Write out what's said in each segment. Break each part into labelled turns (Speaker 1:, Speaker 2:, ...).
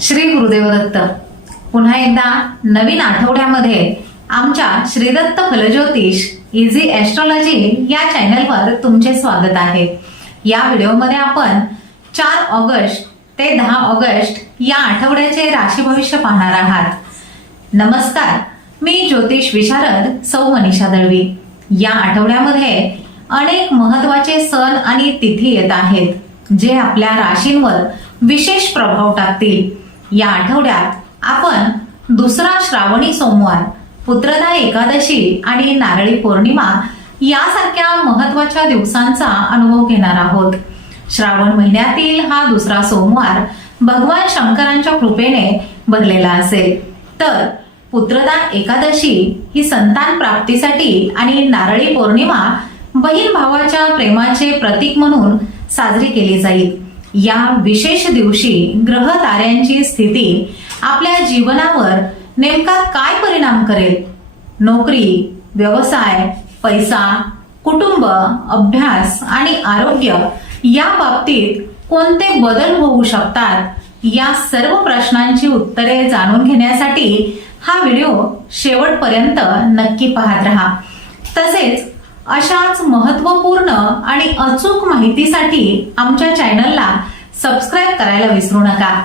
Speaker 1: श्री गुरुदेवदत्त. पुन्हा एकदा नवीन आठवड्यामध्ये आमच्या श्रीदत्त फलज्योतिष इझी ॲस्ट्रॉलॉजी या चॅनलवर तुमचे स्वागत आहे. या व्हिडिओमध्ये आपण चार ऑगस्ट ते दहा ऑगस्ट या आठवड्याचे राशी भविष्य पाहणार आहात. नमस्कार मी ज्योतिष विशारद सौ मनीषा दळवी. या आठवड्यामध्ये अनेक महत्त्वाचे सण आणि तिथी येत आहेत जे आपल्या राशींवर विशेष प्रभाव टाकतील. या आठवड्यात आपण दुसरा श्रावणी सोमवार पुत्रदा एकादशी आणि नारळी पौर्णिमा यासारख्या महत्त्वाच्या दिवसांचा अनुभव घेणार आहोत. श्रावण महिन्यातील हा दुसरा सोमवार भगवान शंकरांच्या कृपेने भरलेला असेल. तर पुत्रदान एकादशी ही संतान प्राप्तीसाठी आणि नारळी पौर्णिमा बहीण भावाच्या प्रेमाचे प्रतीक म्हणून साजरी केली जाईल. या विशेष दिवशी ग्रह ताऱ्यांची स्थिती आपल्या जीवनावर नेमका काय परिणाम करेल? नोकरी व्यवसाय पैसा कुटुंब अभ्यास आणि आरोग्य या बाबतीत कोणते बदल होऊ शकतात? या सर्व प्रश्नांची उत्तरे जाणून घेण्यासाठी हा व्हिडिओ शेवटपर्यंत नक्की पाहत राहा. तसेच अशाच महत्त्वपूर्ण आणि अचूक माहितीसाठी आमच्या चॅनलला सबस्क्राईब करायला विसरू नका.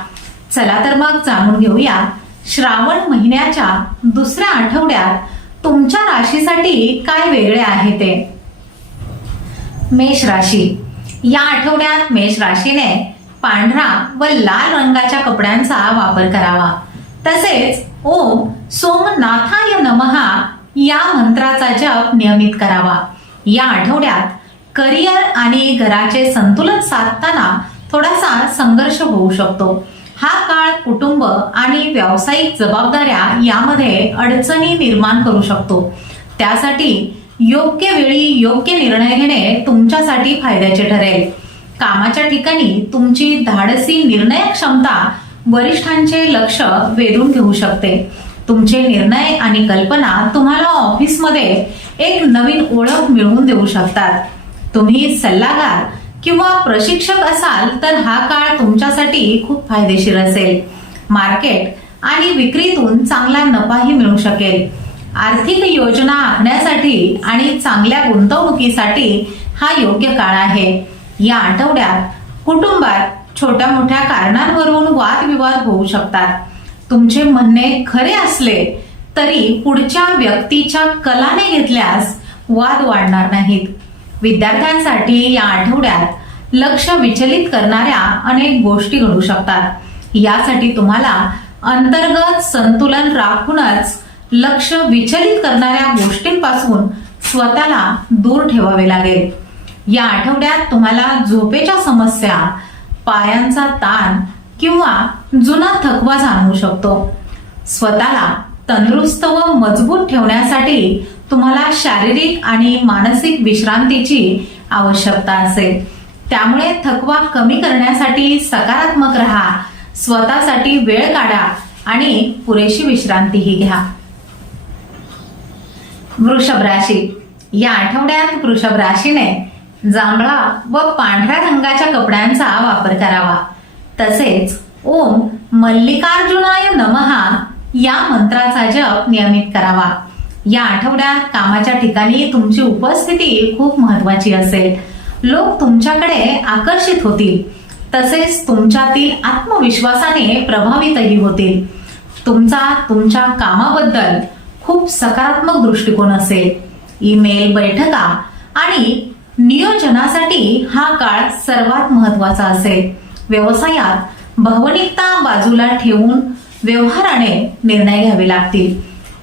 Speaker 1: चला तर मग जाणून घेऊया श्रावण महिन्याच्या दुसऱ्या आठवड्यात तुमच्या राशीसाठी काय वेगळे आहे ते. मेष राशी. या आठवड्यात मेष राशीने पांढरा व लाल रंगाच्या कपड्यांचा वापर करावा. तसेच ओम सोमनाथाय नमहा या मंत्राचा जप नियमित करावा. या आठवड्यात करिअर आणि घराचे संतुलन साधताना थोडासा संघर्ष होऊ शकतो. हा काळ कुटुंब आणि व्यावसायिक जबाबदाऱ्या यामध्ये अडचणी निर्माण करू शकतो. त्यासाठी योग्य वेळी योग्य निर्णय घेणे तुमच्यासाठी फायद्याचे ठरेल. कामाच्या ठिकाणी तुमची धाडसी निर्णय क्षमता वरिष्ठांचे लक्ष वेधून घेऊ शकते. तुमचे निर्णय आणि कल्पना तुम्हाला ऑफिसमध्ये एक नवीन ओळख मिळवून देऊ शकतात. तुम्ही सल्लागार किंवा प्रशिक्षक असाल तर हा काळ तुमच्यासाठी खूप फायदेशीर असेल. मार्केट आणि विक्रीतून चांगला नफाही मिळू शकेल. आर्थिक योजना आखण्यासाठी आणि चांगल्या गुंतवणुकीसाठी हा योग्य काळ आहे. या आठवड्यात कुटुंबात छोट्या मोठ्या कारणांवरून वादविवाद होऊ शकतात. तुमचे म्हणणे खरे असले तरी पुढच्या व्यक्तीच्या कलाने घेतल्यास वाद वाढणार नाहीत. विद्यार्थ्यांसाठी या आठवड्यात लक्ष विचलित करणाऱ्या अनेक गोष्टी घडू शकतात. यासाठी तुम्हाला अंतर्गत संतुलन राखूनच लक्ष विचलित करणाऱ्या गोष्टींपासून स्वतःला दूर ठेवावे लागेल. या आठवड्यात तुम्हाला झोपेच्या समस्या पायांचा ताण किंवा जुना थकवा जाणवू शकतो. स्वतःला तंदुरुस्त व मजबूत ठेवण्यासाठी तुम्हाला शारीरिक आणि मानसिक विश्रांतीची आवश्यकता असेल. त्यामुळे थकवा कमी करण्यासाठी सकारात्मक राहा स्वतःसाठी वेळ काढा आणि पुरेशी विश्रांतीही घ्या. वृषभ राशी. या आठवड्यात वृषभ राशीने जांभळा व पांढऱ्या रंगाच्या कपड्यांचा वापर करावा. तसेच ओम मल्लिकार्जुनाय नमहा या मंत्राचा जप नियमित करावा. या आठवड्यात कामाच्या ठिकाणी तुमची उपस्थिती खूप महत्वाची असेल. लोक तुमच्याकडे आकर्षित होतील. तसेच तुमच्यातील आत्मविश्वासाने प्रभावितही होतील. तुमचा तुमच्या कामाबद्दल खूप सकारात्मक दृष्टिकोन असेल. ईमेल बैठका आणि नियोजनासाठी हा काळ सर्वात महत्त्वाचा असेल. व्यवसायात भावनिकता बाजूला ठेवून व्यवहाराने निर्णय घ्यावे लागतील.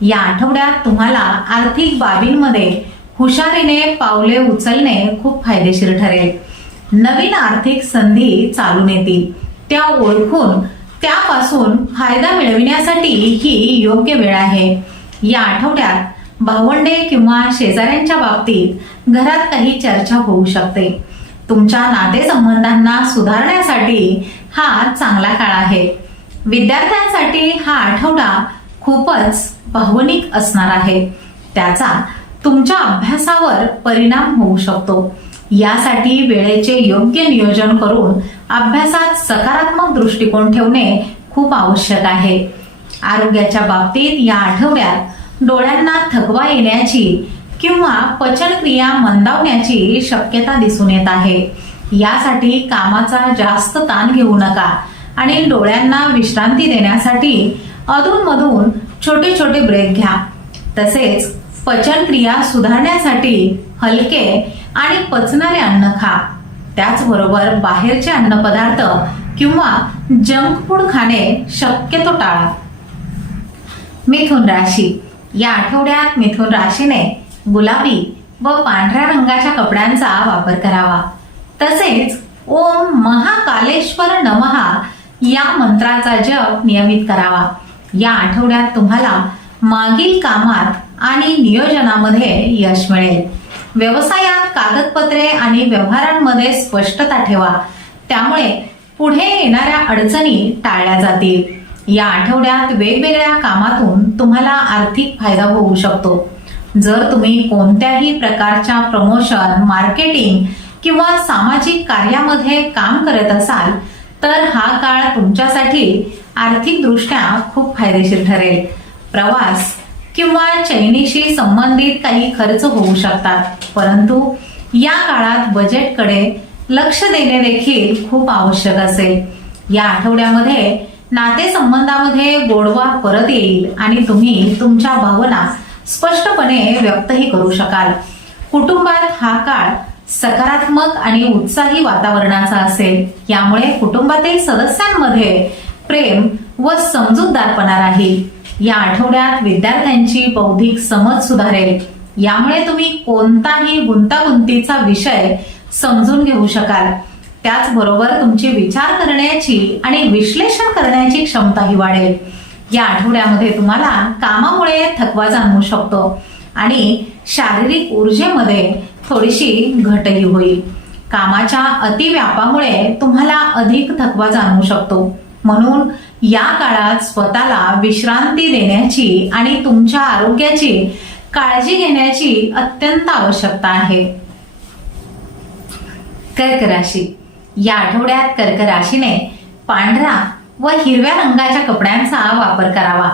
Speaker 1: या आठवड्यात तुम्हाला आर्थिक बाबींमध्ये हुशारीने पावले उचलणे खूप फायदेशीर ठरेल. नवीन आर्थिक संधी चालून येतील त्या ओळखून त्यापासून फायदा मिळविण्यासाठी ही योग्य वेळ आहे. या आठवड्यात भावंडे किंवा शेजाऱ्यांच्या बाबतीत घरात काही चर्चा होऊ शकते. तुमच्या नातेसंबंधांना सुधारण्यासाठी हा चांगला काळ आहे. विद्यार्थ्यांसाठी हा आठवडा खूपच भावनिक असणार आहे. त्याचा तुमच्या अभ्यासावर परिणाम होऊ शकतो. यासाठी वेळेचे योग्य नियोजन करून अभ्यासात सकारात्मक दृष्टिकोन ठेवणे खूप आवश्यक आहे. आरोग्याच्या बाबतीत या आठवड्यात डोळ्यांना थकवा येण्याची किंवा पचनक्रिया मंदावण्याची शक्यता दिसून येत आहे. यासाठी कामाचा जास्त ताण घेऊ नका आणि डोळ्यांना विश्रांती देण्यासाठी अधूनमधून छोटे छोटे ब्रेक घ्या. तसेच पचनक्रिया सुधारण्यासाठी हलके आणि पचणारे अन्न खा. त्याचबरोबर बाहेरचे अन्नपदार्थ किंवा जंक फूड खाणे शक्यतो टाळा. मिथुन राशी. या आठवड्यात मिथुन राशीने गुलाबी व पांढऱ्या रंगाच्या कपड्यांचा वापर करावा. तसेच ओम महाकालेश्वर नमहा या मंत्राचा जप नियमित करावा. या आठवड्यात तुम्हाला मागील कामात आणि नियोजनामध्ये यश मिळेल. व्यवसायात कागदपत्रे आणि व्यवहारांमध्ये स्पष्टता ठेवा. त्यामुळे पुढे येणाऱ्या अडचणी टाळल्या जातील. या आठवड्यात वेगवेगळ्या कामातून तुम्हाला आर्थिक फायदा होऊ शकतो. जर तुम्ही कोणत्याही प्रकारच्या प्रमोशन मार्केटिंग किंवा सामाजिक कार्यामध्ये काम करत असाल तर हा काळ तुमच्यासाठी आर्थिकदृष्ट्या खूप फायदेशीर ठरेल. प्रवास किंवा चैनीशी संबंधित काही खर्च होऊ शकतात परंतु या काळात बजेटकडे लक्ष देणे देखील खूप आवश्यक असेल. या आठवड्यामध्ये नातेसंबंधामध्ये गोडवा परत येईल आणि तुम्ही तुमच्या भावना स्पष्टपणे व्यक्तही करू शकाल. कुटुंबात हा काळ सकारात्मक आणि उत्साही वातावरणाचा असेल. यामुळे कुटुंबातील सदस्यांमध्ये प्रेम व समजूतदारपणा राहील. या आठवड्यात विद्यार्थ्यांची बौद्धिक समज सुधारेल. यामुळे तुम्ही कोणताही गुंतागुंतीचा विषय समजून घेऊ शकाल. त्याचबरोबर तुमची विचार करण्याची आणि विश्लेषण करण्याची क्षमताही वाढेल. या आठवड्यामध्ये तुम्हाला कामामुळे थकवा जाणवू शकतो आणि शारीरिक ऊर्जेमध्ये थोडीशी घटही होईल. कामाच्या अतिव्यापामुळे तुम्हाला अधिक थकवा जाणवू शकतो. म्हणून या काळात स्वतःला विश्रांती देण्याची आणि तुमच्या आरोग्याची काळजी घेण्याची अत्यंत आवश्यकता आहे. कर्क राशी. या आठवड्यात कर्क राशीने पांढरा व हिरव्या रंगाच्या कपड्यांचा वापर करावा.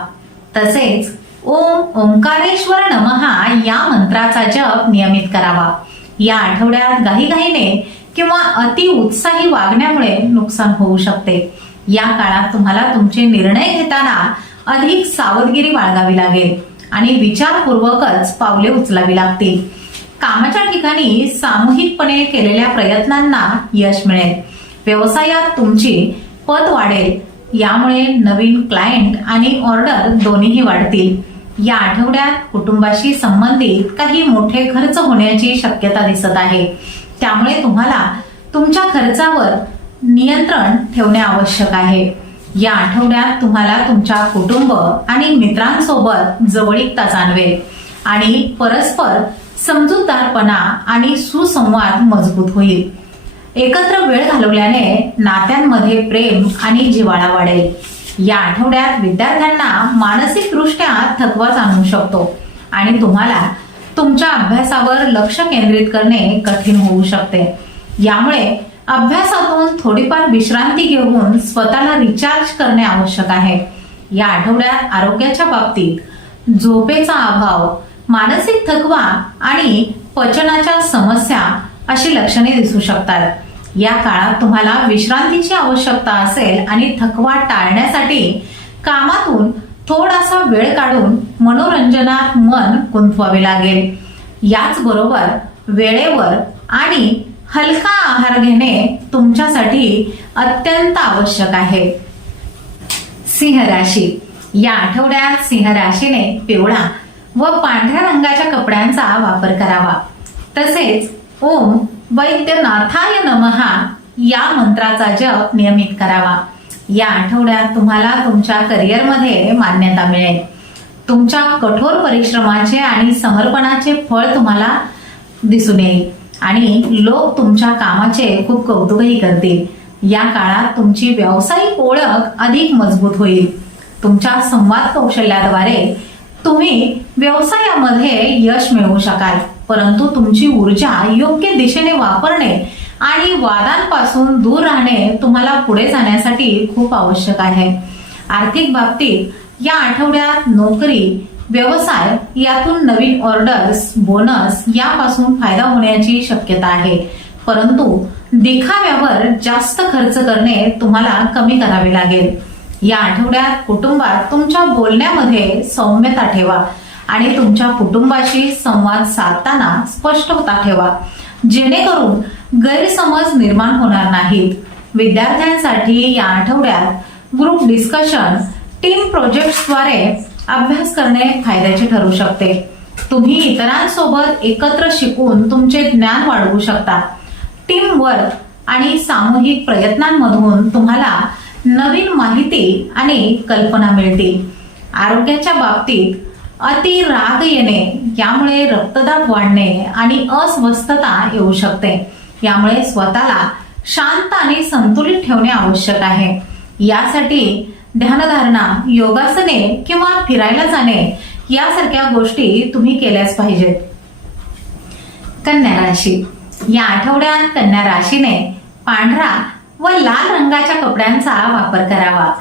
Speaker 1: तसेच ओम ओंकारेश्वर नमहा या मंत्राचा जप नियमित करावा. या आठवड्यात घाईघाईने किंवा अति उत्साही वागण्यामुळे नुकसान होऊ शकते. या काळात तुम्हाला तुमचे निर्णय घेताना अधिक सावधगिरी बाळगावी लागेल आणि विचारपूर्वकच पावले उचलावी लागतील. कामाच्या ठिकाणी सामूहिकपणे केलेल्या प्रयत्नांना यश मिळेल. व्यवसायात तुमची पत वाढेल. यामुळे नवीन क्लायंट आणि ऑर्डर दोन्हीही वाढतील. या आठवड्यात कुटुंबाशी संबंधित काही मोठे खर्च होण्याची शक्यता दिसत आहे. त्यामुळे तुम्हाला तुमच्या खर्चावर नियंत्रण ठेवणे आवश्यक आहे. या आठवड्यात तुम्हाला तुमच्या कुटुंब आणि मित्रांसोबत जवळीकता जाणवेल आणि परस्पर समजूतदारपणा आणि सुसंवाद मजबूत होईल. एकत्र वेळ घालवल्याने नात्यांमध्ये प्रेम आणि जिव्हाळा वाढेल. या आठवड्यात विद्यार्थ्यांना मानसिकदृष्ट्या थकवा जाणवू शकतो आणि तुम्हाला तुमच्या अभ्यासावर लक्ष केंद्रित करणे कठीण होऊ शकते. यामुळे अभ्यासातून थोडीफार विश्रांती घेऊन स्वतःला रिचार्ज करणे आवश्यक आहे. या आठवड्यात आरोग्याच्या बाबतीत झोपेचा अभाव मानसिक थकवा आणि पचनाच्या समस्या अशी लक्षणे दिसू शकतात. या काळात तुम्हाला विश्रांतीची आवश्यकता असेल आणि थकवा टाळण्यासाठी कामातून थोडासा वेळ काढून मनोरंजनात मन गुंतवावे लागेल. याचबरोबर वेळेवर आणि हलका आहार घेणे तुमच्यासाठी अत्यंत आवश्यक आहे. सिंह राशी. या आठवड्यात सिंह राशीने पिवळा व पांढऱ्या रंगाच्या कपड्यांचा वापर करावा. तसेच ओम वैद्यनाथाय नमहा या मंत्राचा जप नियमित करावा. या आठवड्यात तुम्हाला तुमच्या करिअरमध्ये मान्यता मिळेल. तुमच्या कठोर परिश्रमाचे आणि समर्पणाचे फळ तुम्हाला दिसून येईल. आणि लोक तुमच्या कामाचे खूप कौतुकही करतील. या काळात तुमची व्यावसायिक ओळख अधिक मजबूत होईल. तुमच्या संवाद कौशल्याद्वारे तुम्ही व्यवसायामध्ये यश मिळवू शकाल. परंतु तुमची ऊर्जा योग्य दिशेने वापरणे आणि वादांपासून दूर राहणे तुम्हाला पुढे जाण्यासाठी खूप आवश्यक आहे. आर्थिक बाबतीत या आठवड्यात नोकरी व्यवसाय यातून नवीन ऑर्डर्स बोनस यापासून फायदा होण्याची शक्यता आहे. परंतु दिखाव्यावर जास्त खर्च करणे तुम्हाला कमी करावे लागेल. या आठवड्यात कुटुंबात तुमच्या बोलण्यामध्ये सौम्यता ठेवा. आणि तुमच्या कुटुंबाशी संवाद साधताना स्पष्ट होता ठेवा. जेणेकरून गैरसमज निर्माण होणार नाहीत. विद्यार्थ्यांसाठी या आठवड्यात ग्रुप डिस्कशन टीम प्रोजेक्ट्सद्वारे अभ्यास करणे फायद्याचे ठरू शकते. तुम्ही इतरांसोबत एकत्र शिकून तुमचे ज्ञान वाढवू शकता. टीम वर्क आणि सामूहिक प्रयत्नांमधून तुम्हाला नवीन माहिती आणि कल्पना मिळतील. आरोग्याच्या बाबतीत अति राग येणे यामुळे रक्तदाब वाढणे आणि अस्वस्थता येऊ शकते. यामुळे स्वतःला शांत आणि संतुलित ठेवणे आवश्यक आहे. यासाठी ध्यानधारणा योगासने किंवा फिरायला जाणे यासारख्या गोष्टी तुम्ही केल्याच पाहिजेत. कन्या राशी. या आठवड्यात कन्या राशीने पांढरा व लाल रंगाच्या कपड्यांचा वापर करावा.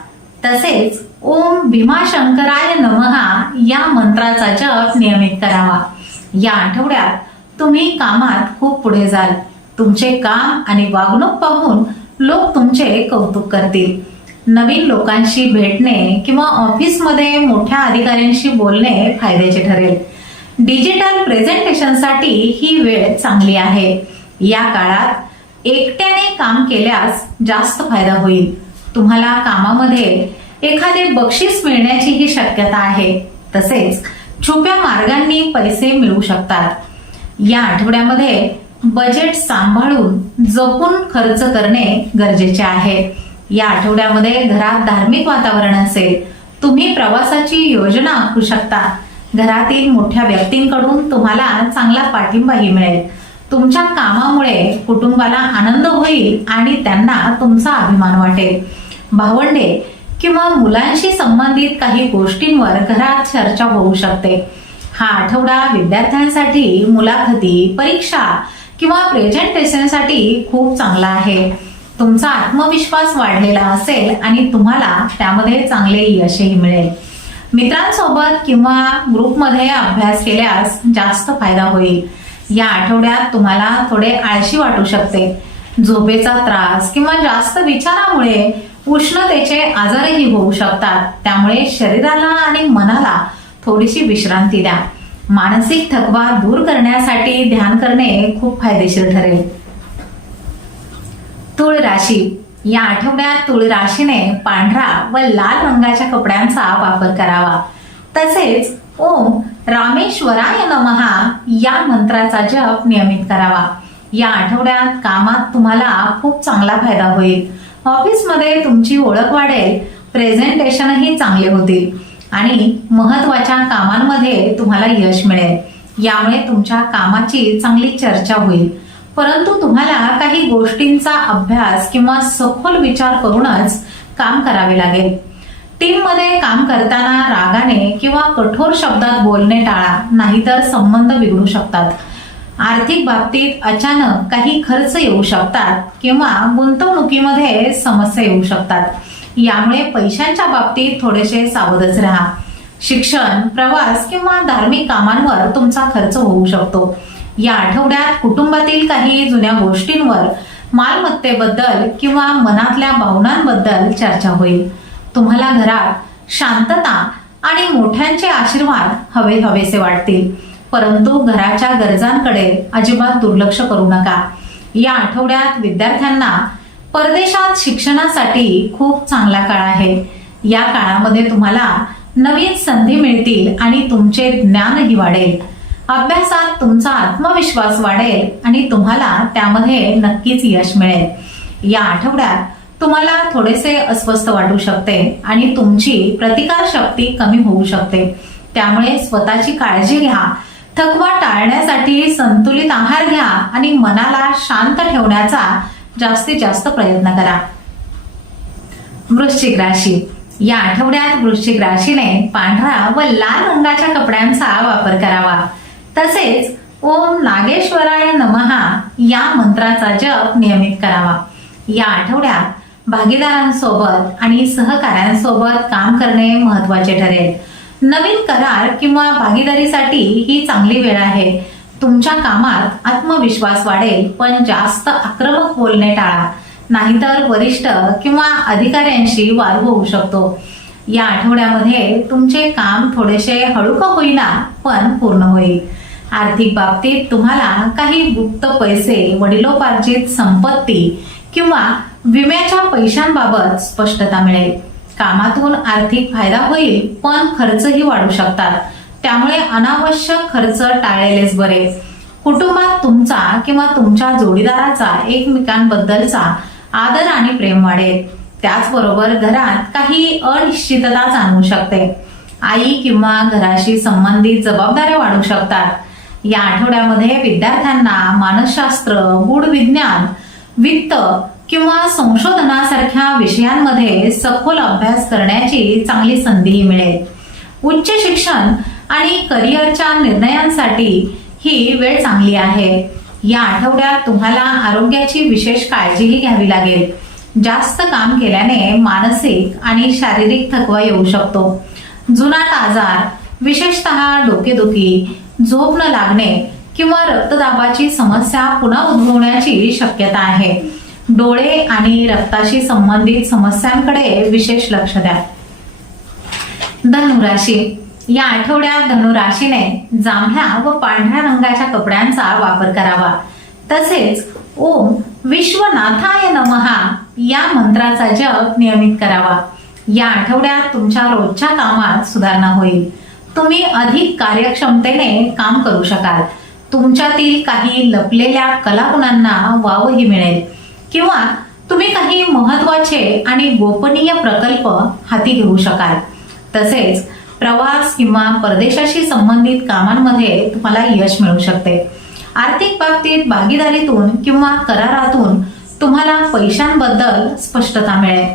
Speaker 1: तसेच ओम भीमाशंकराय नमहा या मंत्राचा जप नियमित करावा. या आठवड्यात तुम्ही कामात खूप पुढे जाल. तुमचे काम आणि वागणूक पाहून लोक तुमचे कौतुक करतील. नवीन लोकांशी भेटणे किंवा ऑफिसमध्ये मोठ्या अधिकाऱ्यांशी बोलणे फायद्याचे ठरेल. डिजिटल प्रेझेंटेशनसाठी ही वेळ चांगली आहे. या काळात एकट्याने काम केल्यास जास्त फायदा होईल. तुम्हाला कामामध्ये एखादे बक्षीस मिळण्याचीही शक्यता आहे. तसेच छुप्या मार्गांनी पैसे मिळू शकतात. या आठवड्यामध्ये बजेट सांभाळून जपून खर्च करणे गरजेचे आहे. या आठवड्यामध्ये घरात धार्मिक वातावरण असेल तुम्ही प्रवासाची योजना आखू शकता. घरातील मोठ्या व्यक्तींकडून तुम्हाला चांगला पाठिंबाही मिळेल. तुमच्या कामामुळे कुटुंबाला आनंद होईल आणि त्यांना तुमचा अभिमान वाटेल. भावंडे किंवा मुलांशी संबंधित काही गोष्टींवर घरात चर्चा होऊ शकते. हा आठवडा विद्यार्थ्यांसाठी मुलाखती परीक्षा किंवा प्रेझेंटेशनसाठी खूप चांगला आहे. तुमचा आत्मविश्वास वाढलेला असेल आणि तुम्हाला त्यामध्ये चांगले यशही मिळेल. मित्रांसोबत किंवा ग्रुपमध्ये अभ्यास केल्यास जास्त फायदा होईल. या आठवड्यात तुम्हाला थोडे आळशी वाटू शकते. झोपेचा त्रास किंवा जास्त विचारामुळे उष्णतेचे आजारही होऊ शकतात. त्यामुळे शरीराला आणि मनाला थोडीशी विश्रांती द्या. मानसिक थकवा दूर करण्यासाठी ध्यान करणे खूप फायदेशीर ठरेल. तुळ राशी. या आठवड्यात तुळ राशीने पांढरा व लाल रंगाच्या कपड्यांचा वापर करावा. तसेच ओम रामेश्वराय नमहा या मंत्राचा जप नियमित करावा. या आठवड्यात कामात तुम्हाला खूप चांगला फायदा होईल. ऑफिसमध्ये तुमची ओळख वाढेल प्रेझेंटेशनही चांगले होतील. आणि महत्त्वाच्या कामांमध्ये तुम्हाला यश मिळेल. यामुळे तुमच्या कामाची चांगली चर्चा होईल. परंतु तुम्हाला काही गोष्टींचा अभ्यास किंवा सखोल विचार करूनच काम करावे लागेल. टीममध्ये काम करताना रागाने किंवा कठोर शब्दात बोलणे टाळा नाहीतर संबंध बिघडू शकतात. आर्थिक बाबतीत अचानक काही खर्च येऊ शकतात किंवा गुंतवणुकीमध्ये समस्या येऊ शकतात. यामुळे पैशांच्या बाबतीत थोडेसे सावधच राहा. शिक्षण प्रवास किंवा धार्मिक कामांवर तुमचा खर्च होऊ शकतो. या आठवड्यात कुटुंबातील काही जुन्या गोष्टींवर मालमत्तेबद्दल किंवा मनातल्या भावनांबद्दल चर्चा होईल. तुम्हाला घरात शांतता आणि मोठ्यांचे आशीर्वाद हवे हवेसे वाटतील. परंतु घराच्या गरजांकडे अजिबात दुर्लक्ष करू नका. या आठवड्यात विद्यार्थ्यांना परदेशात शिक्षणासाठी खूप चांगला काळ आहे. या काळामध्ये तुम्हाला नवीन संधी मिळतील आणि तुमचे ज्ञानही वाढेल. अभ्यासात तुमचा आत्मविश्वास वाढेल आणि तुम्हाला त्यामध्ये नक्कीच यश मिळेल. या आठवड्यात तुम्हाला थोडेसे अस्वस्थ वाटू शकते आणि तुमची प्रतिकार शक्ती कमी होऊ शकते. त्यामुळे स्वतःची काळजी घ्या थकवा टाळण्यासाठी संतुलित आहार घ्या आणि मनाला शांत ठेवण्याचा जास्तीत जास्त प्रयत्न करा. वृश्चिक राशी. या आठवड्यात वृश्चिक राशीने पांढरा व लाल रंगाच्या कपड्यांचा वापर करावा. तसेच ओम नागेश्वराय नमहा या मंत्राचा जप नियमित करावा. या आठवड्यात भागीदारांसोबत आणि सहकाऱ्यांसोबत काम करणे महत्त्वाचे ठरेल. नवीन करार किंवा भागीदारीसाठी ही चांगली वेळ आहे. तुमच्या कामात आत्मविश्वास वाढेल पण जास्त आक्रमक बोलणे टाळा. नाहीतर वरिष्ठ किंवा अधिकाऱ्यांशी वाद होऊ शकतो. या आठवड्यामध्ये तुमचे काम थोडेसे हळूक होईना पण पूर्ण होईल. आर्थिक बाबतीत तुम्हाला काही गुप्त पैसे वडिलोपार्जित संपत्ती किंवा विम्याच्या पैशांबाबत स्पष्टता मिळेल. कामातून आर्थिक फायदा होईल पण खर्चही वाढू शकतात. त्यामुळे अनावश्यक खर्च टाळलेलेच बरे. कुटुंबात तुमचा किंवा तुमच्या जोडीदाराचा एकमेकांबद्दलचा आदर आणि प्रेम वाढेल. त्याचबरोबर घरात काही अनिश्चितता जाणवू शकते. आई किंवा घराशी संबंधित जबाबदाऱ्या वाढू शकतात. या आठवड्यामध्ये विद्यार्थ्यांना मानसशास्त्र गूढ विज्ञान वित्त किंवा संशोधनासारख्या विषयांमध्ये सखोल अभ्यास करण्याची चांगली संधीही मिळेल. उच्च शिक्षण आणि करिअरच्या निर्णयांसाठी ही वेळ चांगली आहे. या आठवड्यात तुम्हाला आरोग्याची विशेष काळजीही घ्यावी लागेल. जास्त काम केल्याने मानसिक आणि शारीरिक थकवा येऊ शकतो. जुनाट आजार विशेषतः डोकेदुखी झोप न लागणे किंवा रक्तदाबाची समस्या पुन्हा उद्भवण्याची शक्यता आहे. डोळे आणि रक्ताशी संबंधित समस्यांकडे विशेष लक्ष द्या. धनुराशी. या आठवड्यात धनुराशीने जांभळ्या व पांढऱ्या रंगाच्या कपड्यांचा वापर करावा. तसेच ओम विश्वनाथाय नमहा या मंत्राचा जप नियमित करावा. या आठवड्यात तुमच्या रोजच्या कामात सुधारणा होईल. तुम्ही अधिक कार्यक्षमतेने काम करू शकाल. तुमच्यातील काही लपलेल्या कलागुणांना वावही मिळेल. किंवा तुम्ही काही महत्त्वाचे आणि गोपनीय प्रकल्प हाती घेऊ शकाल. तसेच प्रवास किंवा परदेशाशी संबंधित कामांमध्ये तुम्हाला यश मिळू शकते. आर्थिक बाबतीत भागीदारीतून किंवा करारातून तुम्हाला पैशांबद्दल स्पष्टता मिळेल.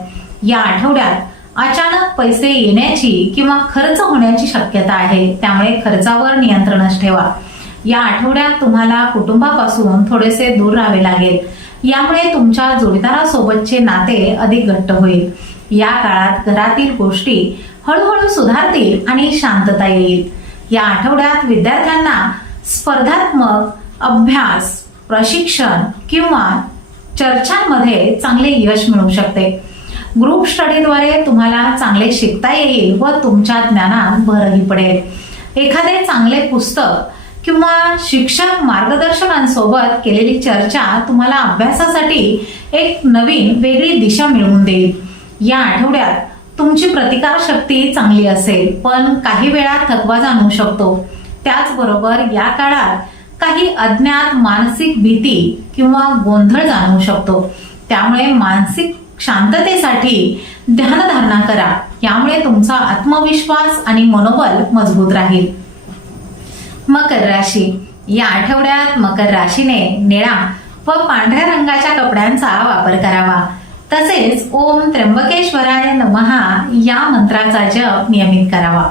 Speaker 1: या आठवड्यात अचानक पैसे येण्याची किंवा खर्च होण्याची शक्यता आहे त्यामुळे खर्चावर नियंत्रणच ठेवा. या आठवड्यात तुम्हाला कुटुंबापासून थोडेसे दूर राहावे लागेल. यामुळे तुमच्या जोडीदारासोबतचे नाते अधिक घट्ट होईल. या काळात घरातील गोष्टी हळूहळू सुधारतील आणि शांतता येईल. या आठवड्यात विद्यार्थ्यांना स्पर्धात्मक अभ्यास प्रशिक्षण किंवा चर्चांमध्ये चांगले यश मिळू शकते. ग्रुप स्टडीद्वारे तुम्हाला चांगले शिकता येईल व तुमच्या ज्ञानात भरही पडेल. एखादे चांगले पुस्तक किंवा शिक्षक मार्गदर्शकांसोबत केलेली चर्चा तुम्हाला अभ्यासासाठी एक नवीन वेगळी दिशा मिळवून देईल. या आठवड्यात तुमची प्रतिकार शक्ती चांगली असेल पण काही वेळा थकवा जाणवू शकतो. त्याचबरोबर या काळात काही अज्ञात मानसिक भीती किंवा गोंधळ जाणवू शकतो. त्यामुळे मानसिक शांततेसाठी ध्यानधारणा करा. यामुळे तुमचा आत्मविश्वास आणि मनोबल मजबूत राहील. मकर राशी. या आठवड्यात मकर राशीने निळा व पांढऱ्या रंगाच्या कपड्यांचा वापर करावा. तसेच ओम त्र्यंबकेश्वराय नमहा या मंत्राचा जप नियमित करावा.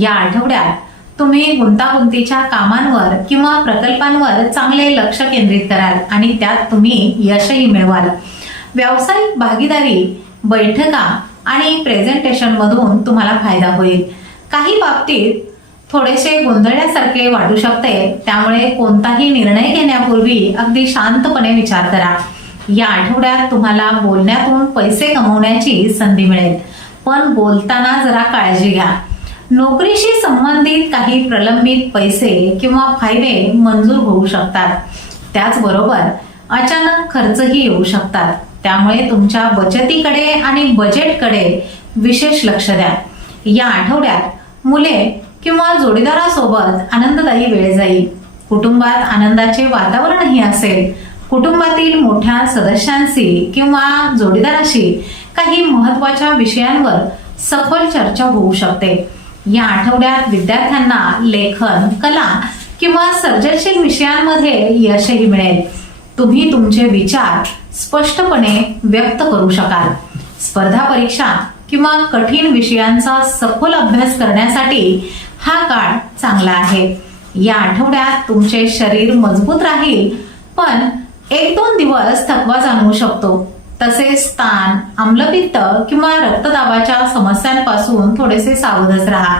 Speaker 1: या आठवड्यात तुम्ही गुंतागुंतीच्या कामांवर किंवा प्रकल्पांवर चांगले लक्ष केंद्रित कराल आणि त्यात तुम्ही यशही मिळवाल. व्यावसायिक भागीदारी बैठका आणि प्रेझेंटेशन मधून तुम्हाला फायदा होईल. काही बाबतीत थोडेसे गोंधळल्यासारखे वाटू शकते. त्यामुळे कोणताही निर्णय घेण्यापूर्वी अगदी शांतपणे विचार करा. या आठवड्यात तुम्हाला बोलण्यातून पैसे कमवण्याची संधी मिळेल. पण बोलताना जरा काळजी घ्या. नोकरीशी संबंधित काही प्रलंबित पैसे किंवा फायदे मंजूर होऊ शकतात. त्याचबरोबर अचानक खर्चही येऊ शकतात. त्यामुळे तुमच्या बचतीकडे आणि बजेटकडे विशेष लक्ष द्या. या आठवड्यात मुले किंवा जोडीदारासोबत आनंददायी वेळ जाईल. कुटुंबात आनंदाचे वातावरणही असेल. कुटुंबातील मोठ्या सदस्यांशी किंवा जोडीदाराशी काही महत्त्वाच्या विषयांवर सखोल चर्चा होऊ शकते. या आठवड्यात विद्यार्थ्यांना लेखन कला किंवा सर्जनशील विषयांमध्ये यशही मिळेल. तुम्ही तुमचे विचार स्पष्टपणे व्यक्त करू शकाल. स्पर्धा परीक्षा किंवा कठीण विषयांचा सखोल अभ्यास करण्यासाठी हा काळ चांगला आहे. या आठवड्यात तुमचे शरीर मजबूत राहील पण एक दोन दिवस थकवा जाणवू शकतो. तसेच स्थान आम्लपित्त किंवा रक्तदाबाच्या समस्यांपासून थोडेसे सावधच राहा.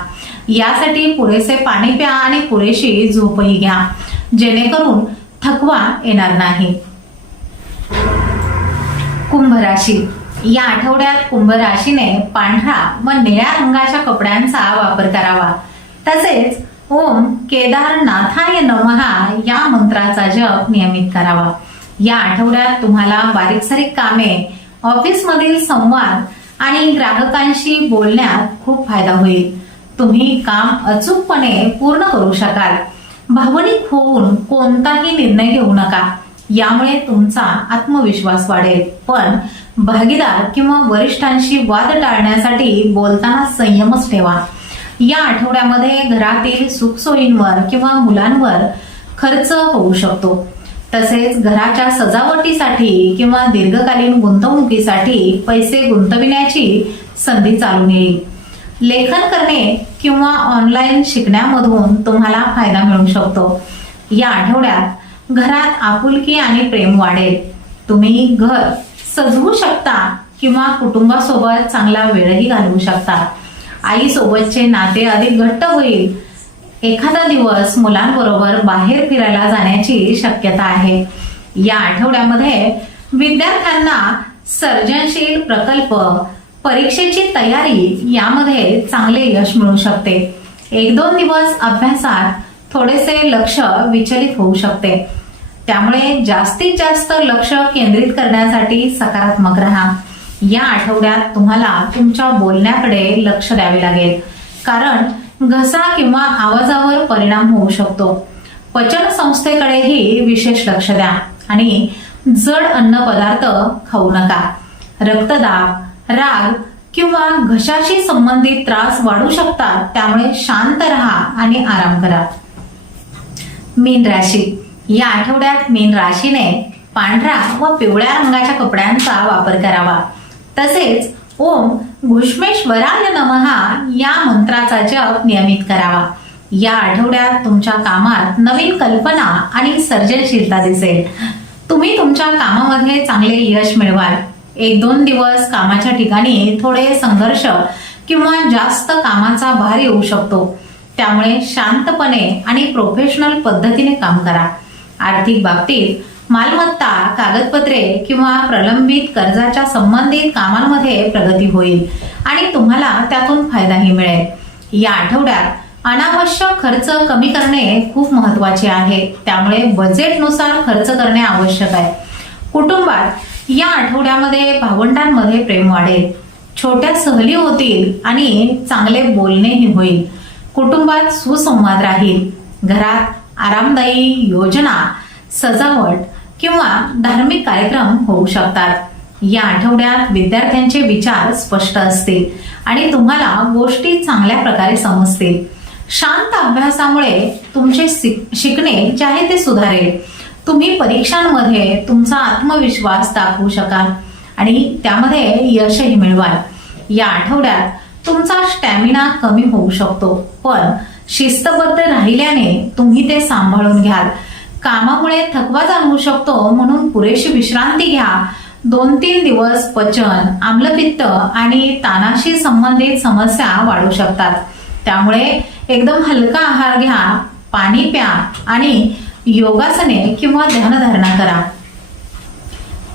Speaker 1: यासाठी पुरेसे पाणी प्या आणि पुरेशी झोपही घ्या. जेणेकरून थकवा येणार नाही. कुंभ राशी. या आठवड्यात कुंभ राशीने पांढरा व निळ्या रंगाच्या कपड्यांचा वापर करावा. तसेच ओम केदारनाथाय नमहा या मंत्राचा जप नियमित करावा. या आठवड्यात तुम्हाला बारीक सारीक कामे ऑफिसमधील संवाद आणि ग्राहकांशी बोलण्यात खूप फायदा होईल. तुम्ही काम अचूकपणे पूर्ण करू शकाल. भावनिक होऊन कोणताही निर्णय घेऊ नका. यामुळे तुमचा आत्मविश्वास वाढेल. पण भागीदार किंवा वरिष्ठांशी वाद टाळण्यासाठी बोलताना संयमच ठेवा. या आठवड्यामध्ये घरातील सुखसोयींवर किंवा मुलांवर खर्च होऊ शकतो. तसेच घराच्या सजावटीसाठी किंवा दीर्घकालीन गुंतवणुकीसाठी पैसे गुंतविण्याची संधी चालून येईल लेखन करणे किंवा ऑनलाईन शिकण्यामधून तुम्हाला फायदा मिळू शकतो. या आठवड्यात घरात आपुलकी आणि प्रेम वाढेल. तुम्ही घर सजवू शकता किंवा कुटुंबासोबत चांगला वेळही घालवू शकता. आईसोबतचे नाते अधिक घट्ट होईल. एखादा दिवस मुलांबरोबर बाहेर फिरायला जाण्याची शक्यता आहे. या आठवड्यामध्ये विद्यार्थ्यांना सर्जनशील प्रकल्प परीक्षेची तयारी यामध्ये चांगले यश मिळू शकते. एक दोन दिवस अभ्यासात थोडेसे लक्ष विचलित होऊ शकते. त्यामुळे जास्तीत जास्त लक्ष केंद्रित करण्यासाठी सकारात्मक राहा. या आठवड्यात तुम्हाला तुमच्या बोलण्याकडे लक्ष द्यावे लागेल. कारण घसा किंवा आवाजावर परिणाम होऊ शकतो. पचन संस्थेकडेही विशेष लक्ष द्या आणि जड अन्न पदार्थ खाऊ नका. रक्तदाब राग किंवा घशाशी संबंधित त्रास वाढू शकतात त्यामुळे शांत राहा आणि आराम करा. मीन राशी. या आठवड्यात मीन राशीने पांढरा व पिवळ्या रंगाच्या कपड्यांचा वापर करावा. तसेच ओम घुष्मेश्वराय नमहा या मंत्राचा जप नियमित करावा. या आठवड्यात तुमच्या कामात नवीन कल्पना आणि सर्जनशीलता दिसेल. तुम्ही तुमच्या कामामध्ये चांगले यश मिळवाल. एक दोन दिवस कामाच्या ठिकाणी थोडे संघर्ष किंवा जास्त कामाचा भार येऊ शकतो. त्यामुळे शांतपणे आणि प्रोफेशनल पद्धतीने काम करा. आर्थिक बाबतीत मालमत्ता कागदपत्रे किंवा प्रलंबित कर्जाच्या संबंधित कामांमध्ये प्रगती होईल आणि तुम्हाला त्यातून फायदाही मिळेल. या आठवड्यात अनावश्यक खर्च कमी करणे खूप महत्त्वाचे आहे. त्यामुळे बजेटनुसार खर्च करणे आवश्यक आहे. कुटुंबात या आठवड्यामध्ये भावंडांमध्ये प्रेम वाढेल. छोट्या सहली होतील आणि चांगले बोलणेही होईल. कुटुंबात सुसंवाद राहील. घरात आरामदायी योजना सजावट किंवा धार्मिक कार्यक्रम होऊ शकतात. या आठवड्यात विद्यार्थ्यांचे विचार स्पष्ट असतील आणि तुम्हाला गोष्टी चांगल्या प्रकारे समजतील. शांत अभ्यासामुळे तुमचे शिक- शिकणे जे आहे ते सुधारेल. तुम्ही परीक्षांमध्ये तुमचा आत्मविश्वास दाखवू शकाल आणि त्यामध्ये यशही मिळवाल. या आठवड्यात तुमचा स्टॅमिना कमी होऊ शकतो पण शिस्तबद्ध राहिल्याने तुम्ही ते सांभाळून घ्याल. कामामुळे थकवा जाणवू शकतो म्हणून पुरेशी विश्रांती घ्या. दोन तीन दिवस पचन आम्लपित्त आणि तानाशी संबंधित समस्या वाढू शकतात. त्यामुळे एकदम हलका आहार घ्या पाणी प्या आणि योगासने किंवा ध्यानधारणा करा.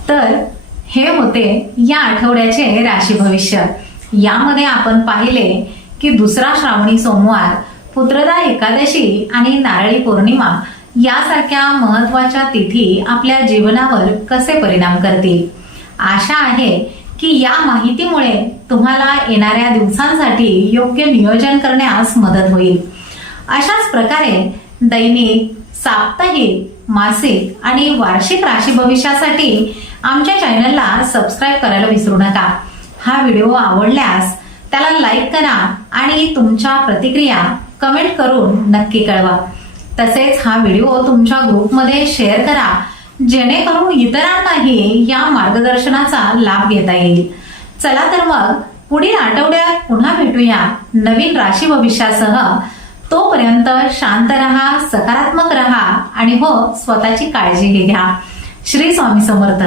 Speaker 1: तर हे होते या आठवड्याचे राशी भविष्य. यामध्ये आपण पाहिले की दुसरा श्रावणी सोमवार पुत्रदा एकादशी आणि नारळी पौर्णिमा यासारख्या महत्त्वाच्या तिथी आपल्या जीवनावर कसे परिणाम करतील? आशा आहे की या माहितीमुळे तुम्हाला येणाऱ्या दिवसांसाठी योग्य नियोजन करण्यास मदत होईल. अशाच प्रकारे दैनिक साप्ताहिक मासिक आणि वार्षिक राशी भविष्यासाठी आमच्या चॅनलला सबस्क्राईब करायला विसरू नका. हा व्हिडिओ आवडल्यास त्याला लाईक करा आणि तुमच्या प्रतिक्रिया कमेंट करून नक्की कळवा. तसेच हा व्हिडिओ तुमच्या ग्रुपमध्ये शेअर करा जेणेकरून इतरांनाही या मार्गदर्शनाचा लाभ घेता येईल. चला तर मग पुढील आठवड्यात पुन्हा भेटूया नवीन राशी भविष्यासह. तोपर्यंत शांत रहा सकारात्मक रहा आणि हो स्वतःची काळजी घ्या. श्री स्वामी समर्थ.